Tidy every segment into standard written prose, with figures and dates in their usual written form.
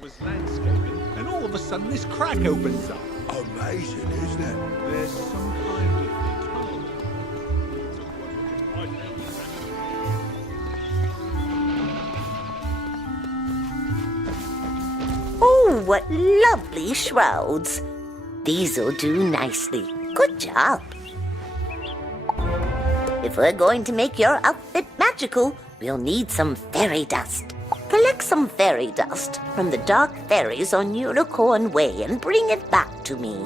Was landscaping, and all of a sudden this crack opens up. Amazing, isn't it? There's some kind of Oh, what lovely shrouds. These'll do nicely. Good job. If we're going to make your outfit magical, we'll need some fairy dust. Collect some fairy dust from the dark fairies on Unicorn Way and bring it back to me.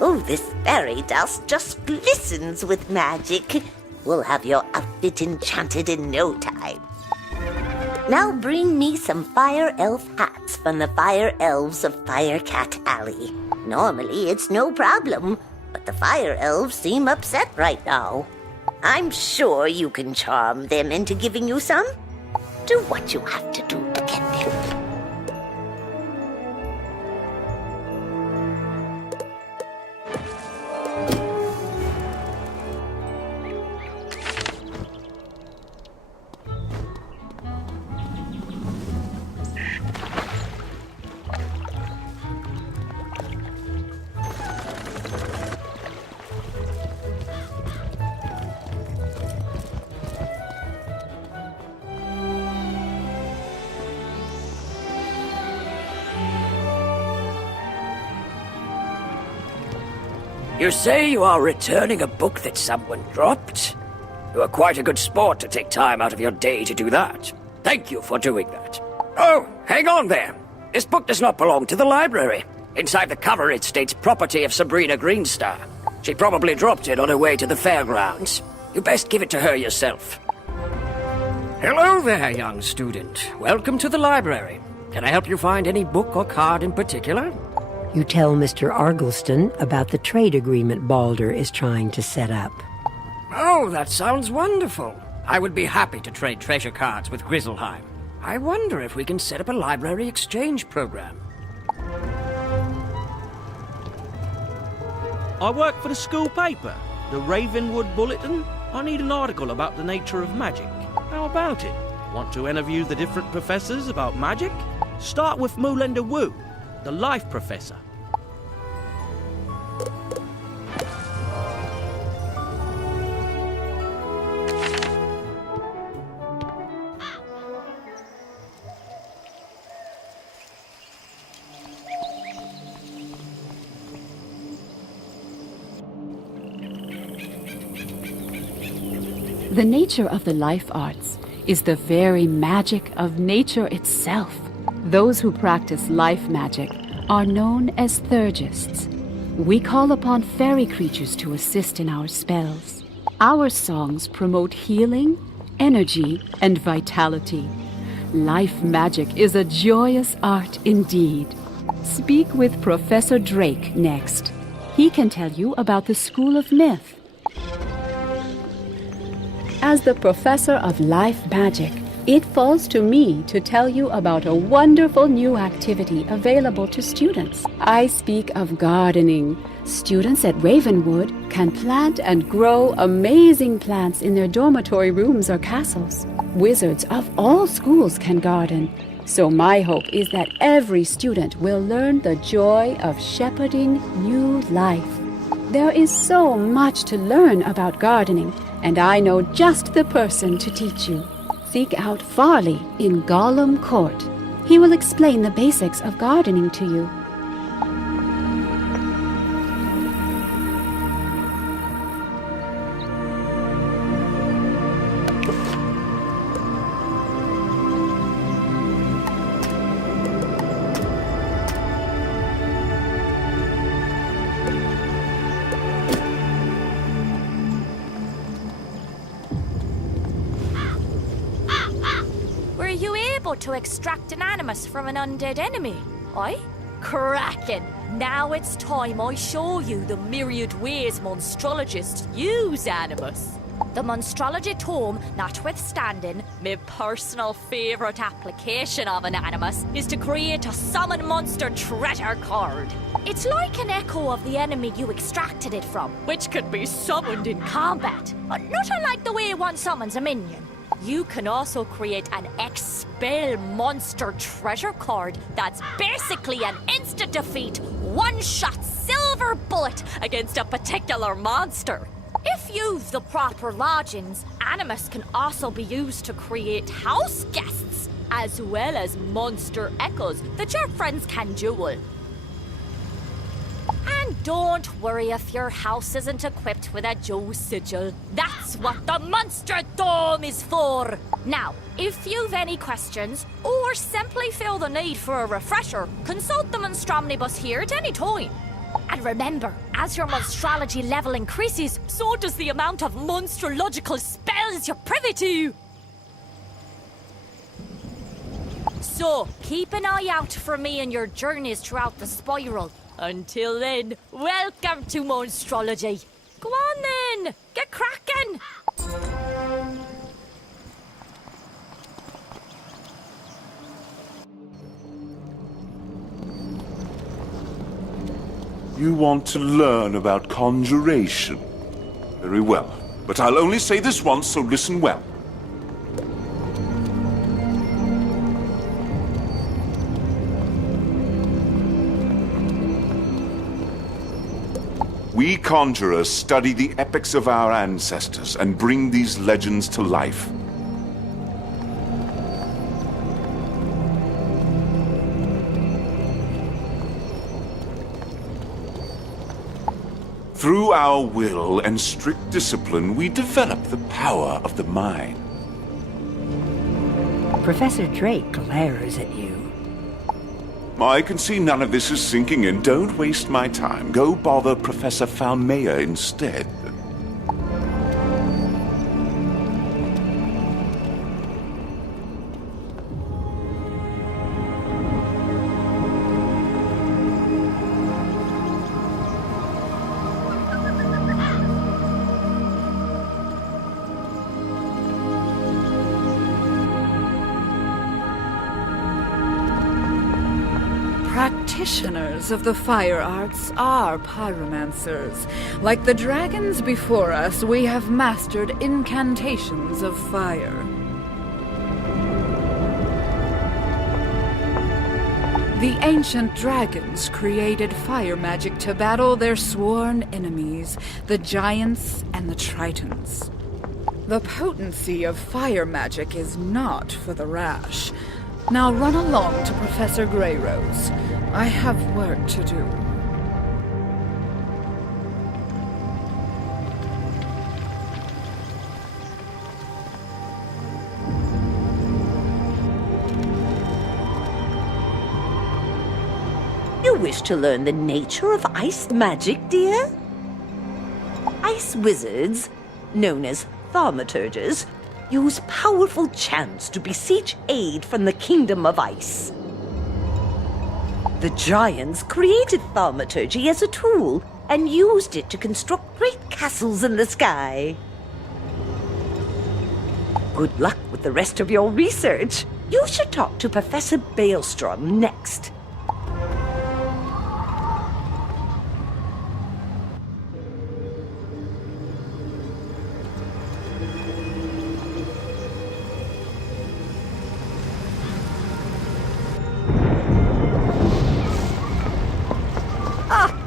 Oh, this fairy dust just glistens with magic. We'll have your outfit enchanted in no time. Now bring me some fire elf hats from the fire elves of Firecat Alley. Normally it's no problem, but the fire elves seem upset right now. I'm sure you can charm them into giving you some. Do what you have to do to get them. You say you are returning a book that someone dropped? You are quite a good sport to take time out of your day to do that. Thank you for doing that. Oh, hang on there. This book does not belong to the library. Inside the cover it states property of Sabrina Greenstar. She probably dropped it on her way to the fairgrounds. You best give it to her yourself. Hello there, young student. Welcome to the library. Can I help you find any book or card in particular? You tell Mr. Argleston about the trade agreement Balder is trying to set up. Oh, that sounds wonderful. I would be happy to trade treasure cards with Grizzleheim. I wonder if we can set up a library exchange program. I work for the school paper, the Ravenwood Bulletin. I need an article about the nature of magic. How about it? Want to interview the different professors about magic? Start with Moolender Wu, the life professor. The nature of the life arts is the very magic of nature itself. Those who practice life magic are known as Thurgists. We call upon fairy creatures to assist in our spells. Our songs promote healing, energy, and vitality. Life magic is a joyous art indeed. Speak with Professor Drake next. He can tell you about the School of Myth. As the Professor of Life Magic, it falls to me to tell you about a wonderful new activity available to students. I speak of gardening. Students at Ravenwood can plant and grow amazing plants in their dormitory rooms or castles. Wizards of all schools can garden. So my hope is that every student will learn the joy of shepherding new life. There is so much to learn about gardening, and I know just the person to teach you. Seek out Farley in Gollum Court. He will explain the basics of gardening to you. Were you able to extract an animus from an undead enemy? Aye? Cracking! Now it's time I show you the myriad ways monstrologists use animus. The monstrology tome, notwithstanding, my personal favourite application of an animus is to create a summon monster treasure card. It's like an echo of the enemy you extracted it from, which could be summoned in combat, but not unlike the way one summons a minion. You can also create an expel monster treasure card that's basically an instant defeat, one-shot silver bullet against a particular monster. If you've the proper lodgings, animus can also be used to create house guests, as well as monster echoes that your friends can duel. And don't worry if your house isn't equipped with a Joe sigil. That's what the Monster Dome is for! Now, if you've any questions, or simply feel the need for a refresher, consult the Monstromnibus here at any time. And remember, as your monstrology level increases, so does the amount of monstrological spells you're privy to! So, keep an eye out for me in your journeys throughout the spiral. Until then, welcome to monstrology. Go on then, get cracking! You want to learn about conjuration? Very well, but I'll only say this once, so listen well. We conjurers study the epics of our ancestors and bring these legends to life. Through our will and strict discipline, we develop the power of the mind. Professor Drake glares at you. I can see none of this is sinking in. Don't waste my time. Go bother Professor Falmea instead. Practitioners of the fire arts are pyromancers. Like the dragons before us, we have mastered incantations of fire. The ancient dragons created fire magic to battle their sworn enemies, the giants and the tritons. The potency of fire magic is not for the rash. Now run along to Professor Greyrose. I have work to do. You wish to learn the nature of ice magic, dear? Ice wizards, known as thaumaturges, use powerful chants to beseech aid from the kingdom of ice. The giants created thaumaturgy as a tool and used it to construct great castles in the sky. Good luck with the rest of your research. You should talk to Professor Baelstrom next.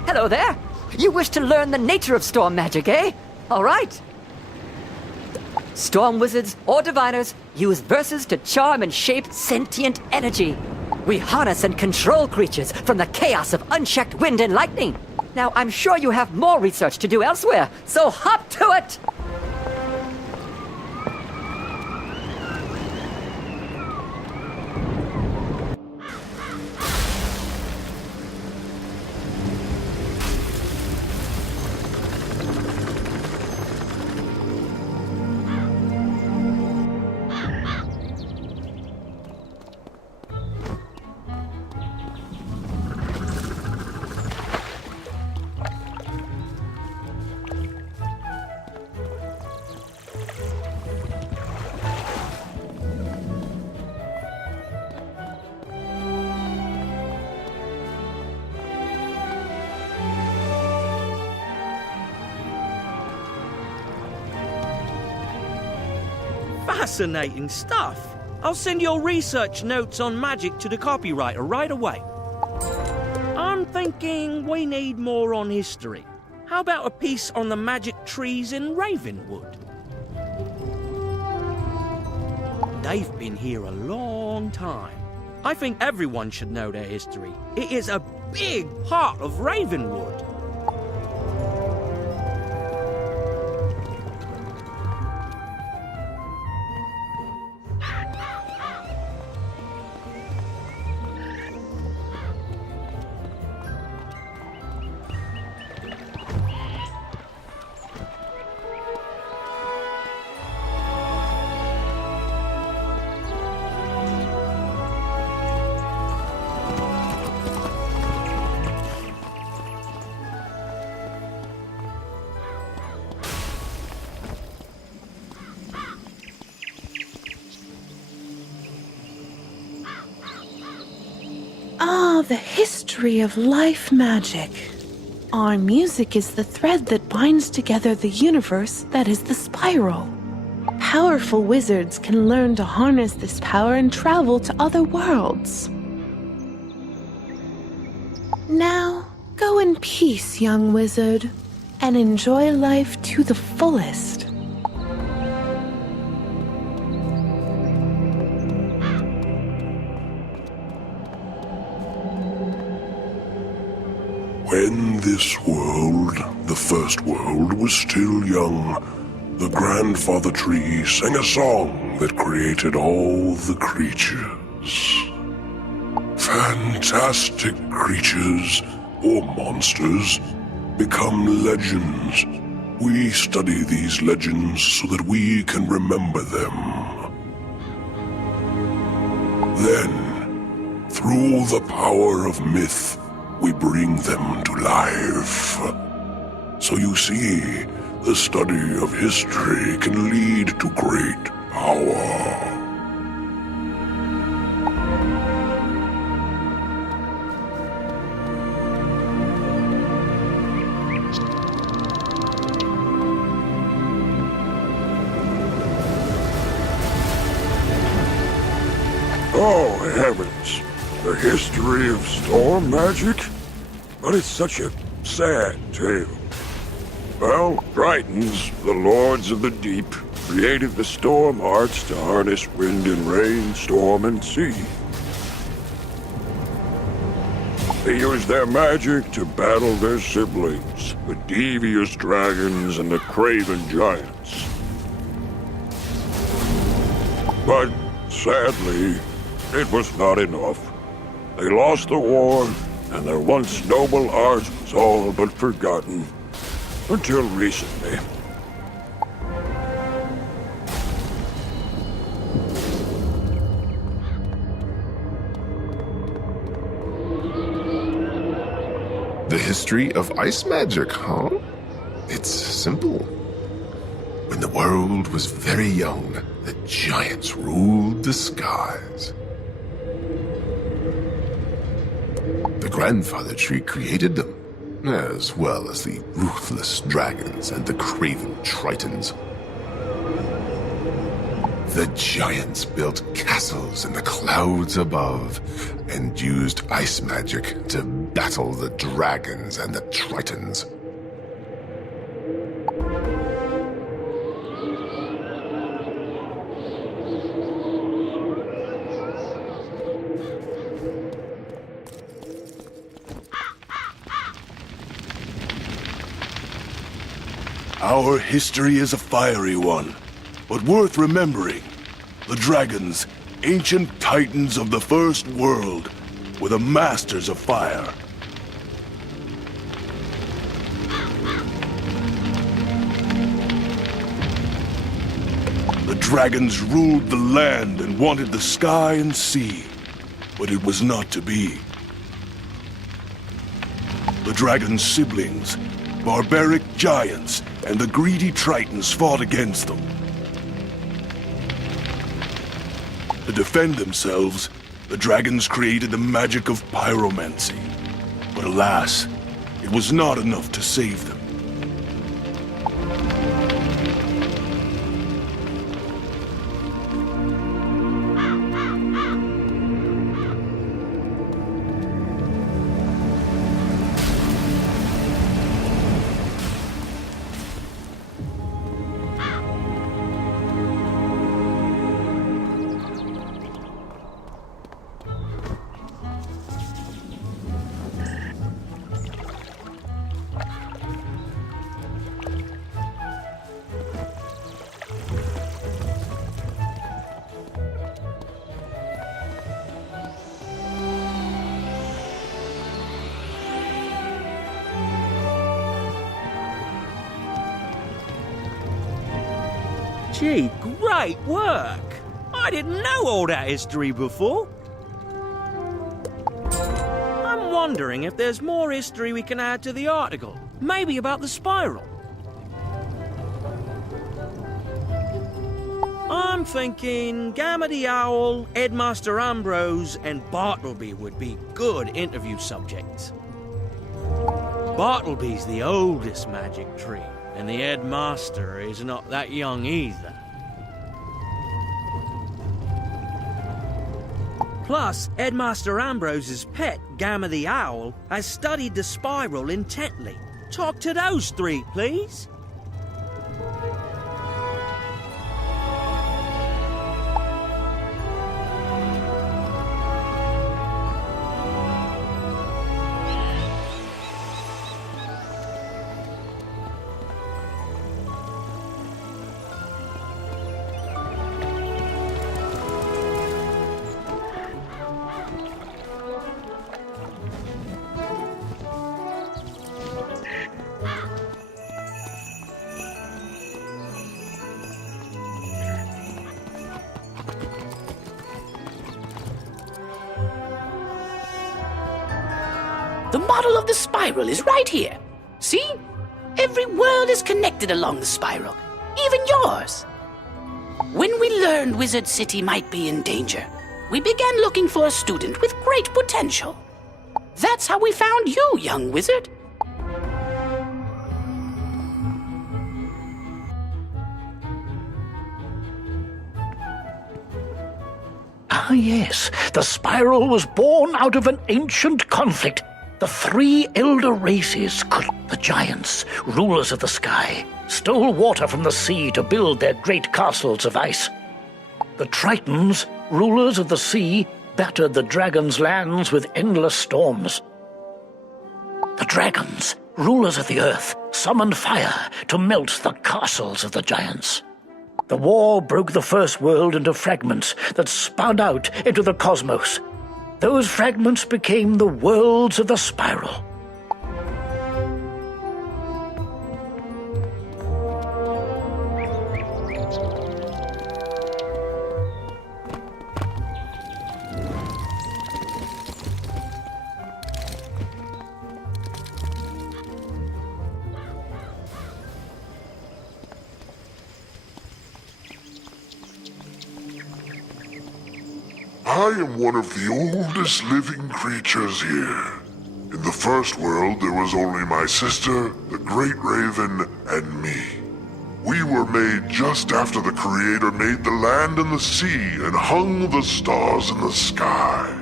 Hello there. You wish to learn the nature of storm magic, eh? All right. Storm wizards or diviners use verses to charm and shape sentient energy. We harness and control creatures from the chaos of unchecked wind and lightning. Now, I'm sure you have more research to do elsewhere, so hop to it! Fascinating stuff. I'll send your research notes on magic to the copywriter right away. I'm thinking we need more on history. How about a piece on the magic trees in Ravenwood? They've been here a long time. I think everyone should know their history. It is a big part of Ravenwood. Ah, the history of life magic. Our music is the thread that binds together the universe that is the spiral. Powerful wizards can learn to harness this power and travel to other worlds. Now, go in peace, young wizard, and enjoy life to the fullest. When this world, the first world, was still young, the grandfather tree sang a song that created all the creatures. Fantastic creatures, or monsters, become legends. We study these legends so that we can remember them. Then, through the power of myth, we bring them to life. So you see, the study of history can lead to great power. Oh, heavens. The history of storm magic? But it's such a sad tale. Well, Tritons, the lords of the deep, created the storm arts to harness wind and rain, storm and sea. They used their magic to battle their siblings, the devious dragons and the craven giants. But, sadly, it was not enough. They lost the war, and their once noble art was all but forgotten. Until recently. The history of ice magic, huh? It's simple. When the world was very young, the giants ruled the skies. The grandfather tree created them, as well as the ruthless dragons and the craven tritons. The giants built castles in the clouds above and used ice magic to battle the dragons and the tritons. Our history is a fiery one, but worth remembering. The dragons, ancient titans of the first world, were the masters of fire. The dragons ruled the land and wanted the sky and sea, but it was not to be. The dragons' siblings, barbaric giants, and the greedy tritons fought against them. To defend themselves, the dragons created the magic of pyromancy. But alas, it was not enough to save them. Gee, great work! I didn't know all that history before. I'm wondering if there's more history we can add to the article. Maybe about the spiral. I'm thinking Gamma the Owl, Headmaster Ambrose, and Bartleby would be good interview subjects. Bartleby's the oldest magic tree, and the Headmaster is not that young either. Plus, Headmaster Ambrose's pet, Gamma the Owl, has studied the spiral intently. Talk to those three, please. The model of the spiral is right here. See? Every world is connected along the spiral, even yours. When we learned Wizard City might be in danger, we began looking for a student with great potential. That's how we found you, young wizard. Ah, yes. The spiral was born out of an ancient conflict. The three elder races, the giants, rulers of the sky, stole water from the sea to build their great castles of ice. The Tritons, rulers of the sea, battered the dragons' lands with endless storms. The dragons, rulers of the earth, summoned fire to melt the castles of the giants. The war broke the first world into fragments that spun out into the cosmos. Those fragments became the worlds of the spiral. I am one of the oldest living creatures here. In the first world, there was only my sister, the Great Raven, and me. We were made just after the Creator made the land and the sea and hung the stars in the sky.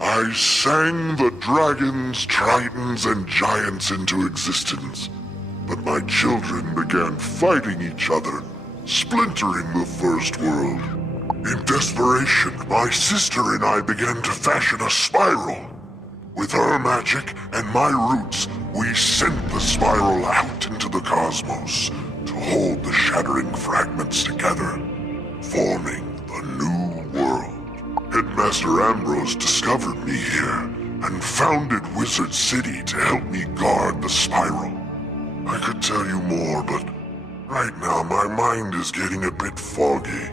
I sang the dragons, tritons, and giants into existence. But my children began fighting each other, splintering the first world. In desperation, my sister and I began to fashion a spiral. With her magic and my roots, we sent the spiral out into the cosmos to hold the shattering fragments together, forming the new world. Headmaster Ambrose discovered me here and founded Wizard City to help me guard the spiral. I could tell you more, but right now my mind is getting a bit foggy.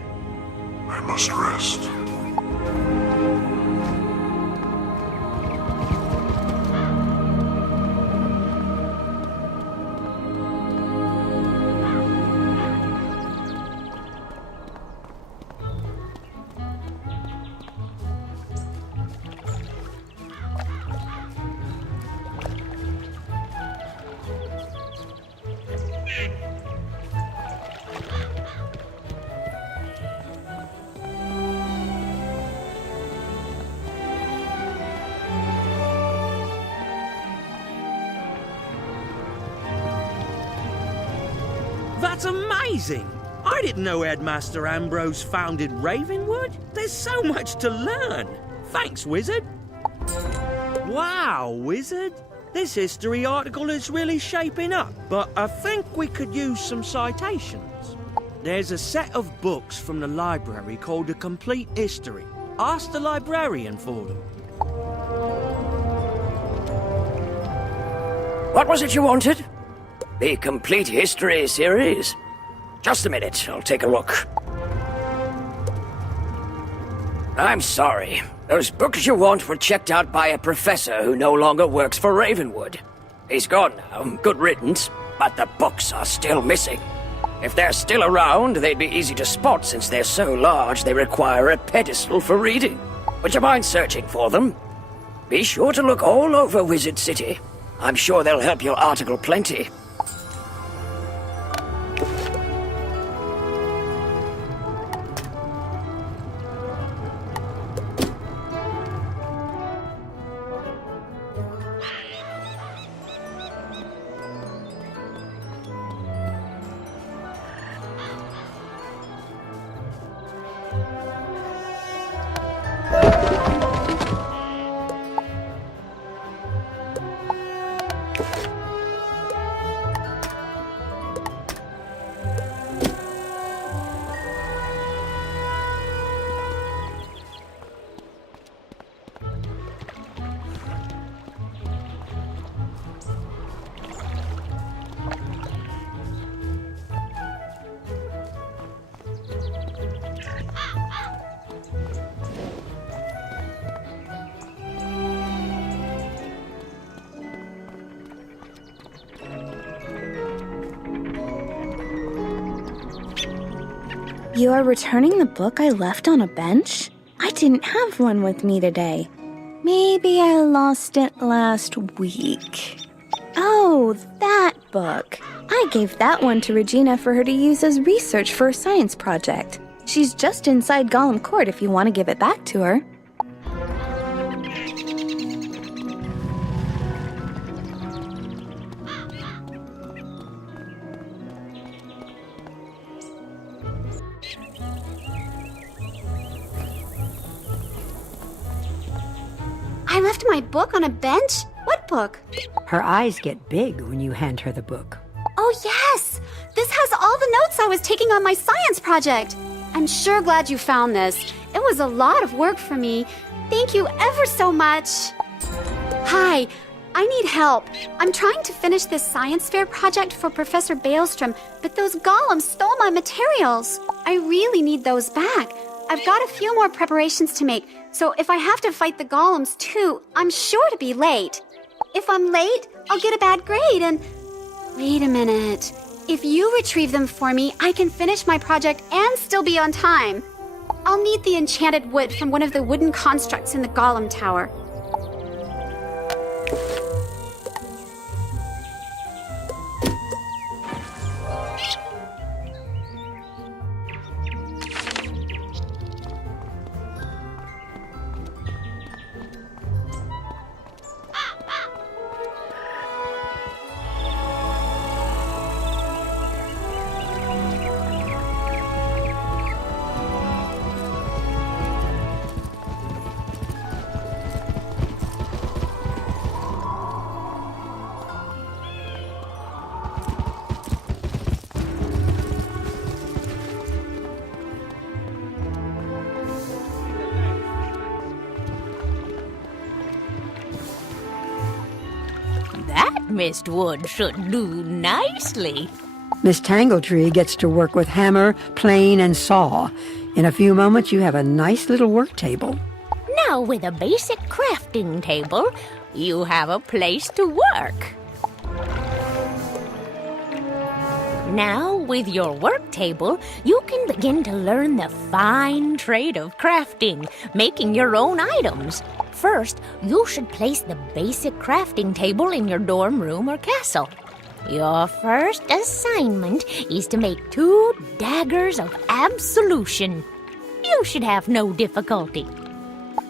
I must rest. That's amazing! I didn't know Headmaster Ambrose founded Ravenwood. There's so much to learn. Thanks, Wizard. Wow, Wizard. This history article is really shaping up, but I think we could use some citations. There's a set of books from the library called A Complete History. Ask the librarian for them. What was it you wanted? The Complete History series? Just a minute, I'll take a look. I'm sorry. Those books you want were checked out by a professor who no longer works for Ravenwood. He's gone now, good riddance, but the books are still missing. If they're still around, they'd be easy to spot since they're so large they require a pedestal for reading. Would you mind searching for them? Be sure to look all over Wizard City. I'm sure they'll help your article plenty. You are returning the book I left on a bench? I didn't have one with me today. Maybe I lost it last week. Oh, that book. I gave that one to Regina for her to use as research for a science project. She's just inside Gollum Court if you want to give it back to her. I left my book on a bench? What book? Her eyes get big when you hand her the book. Oh, yes! This has all the notes I was taking on my science project. I'm sure glad you found this. It was a lot of work for me. Thank you ever so much. Hi, I need help. I'm trying to finish this science fair project for Professor Baelstrom, but those golems stole my materials. I really need those back. I've got a few more preparations to make, so if I have to fight the golems too, I'm sure to be late. If I'm late, I'll get a bad grade and... Wait a minute. If you retrieve them for me, I can finish my project and still be on time. I'll need the enchanted wood from one of the wooden constructs in the golem tower. Mist Wood should do nicely. Miss Tangletree gets to work with hammer, plane, and saw. In a few moments, you have a nice little work table. Now, with a basic crafting table, you have a place to work. Now, with your work table, you can begin to learn the fine trade of crafting, making your own items. First, you should place the basic crafting table in your dorm room or castle. Your first assignment is to make 2 daggers of absolution. You should have no difficulty.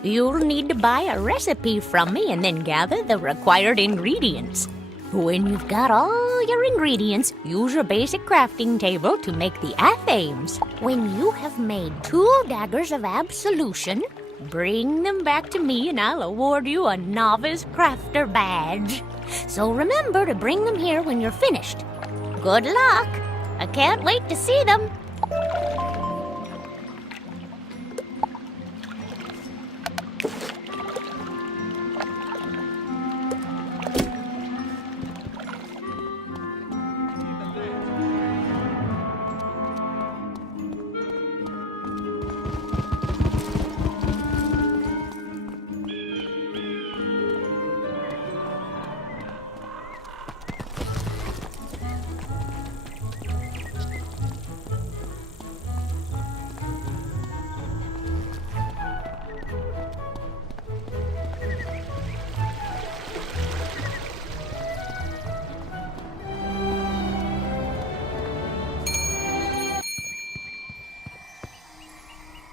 You'll need to buy a recipe from me and then gather the required ingredients. When you've got all your ingredients, use your basic crafting table to make the athames. When you have made 2 daggers of absolution, bring them back to me and I'll award you a novice crafter badge. So remember to bring them here when you're finished. Good luck! I can't wait to see them.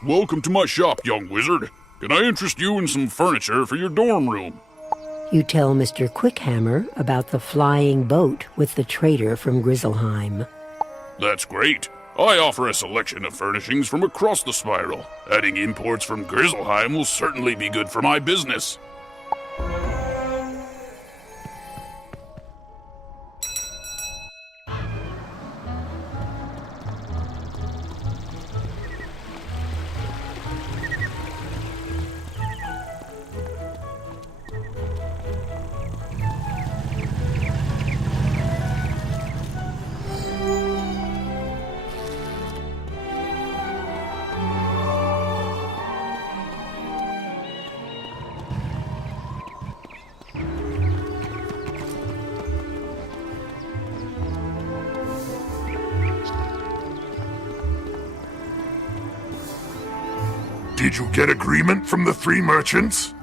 Welcome to my shop, young wizard. Can I interest you in some furniture for your dorm room? You tell Mr. Quickhammer about the flying boat with the trader from Grizzleheim. That's great. I offer a selection of furnishings from across the spiral. Adding imports from Grizzleheim will certainly be good for my business. Did you get agreement from the 3 merchants?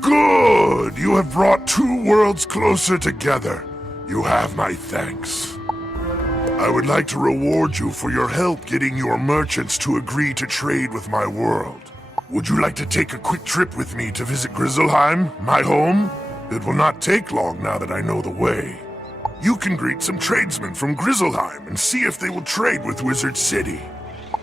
Good! You have brought 2 worlds closer together. You have my thanks. I would like to reward you for your help getting your merchants to agree to trade with my world. Would you like to take a quick trip with me to visit Grizzleheim, my home? It will not take long now that I know the way. You can greet some tradesmen from Grizzleheim and see if they will trade with Wizard City.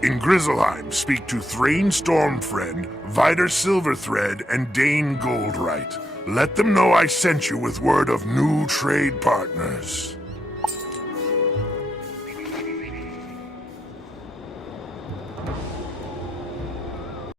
In Grizzleheim, speak to Thrain Stormfriend, Vider Silverthread, and Dane Goldright. Let them know I sent you with word of new trade partners.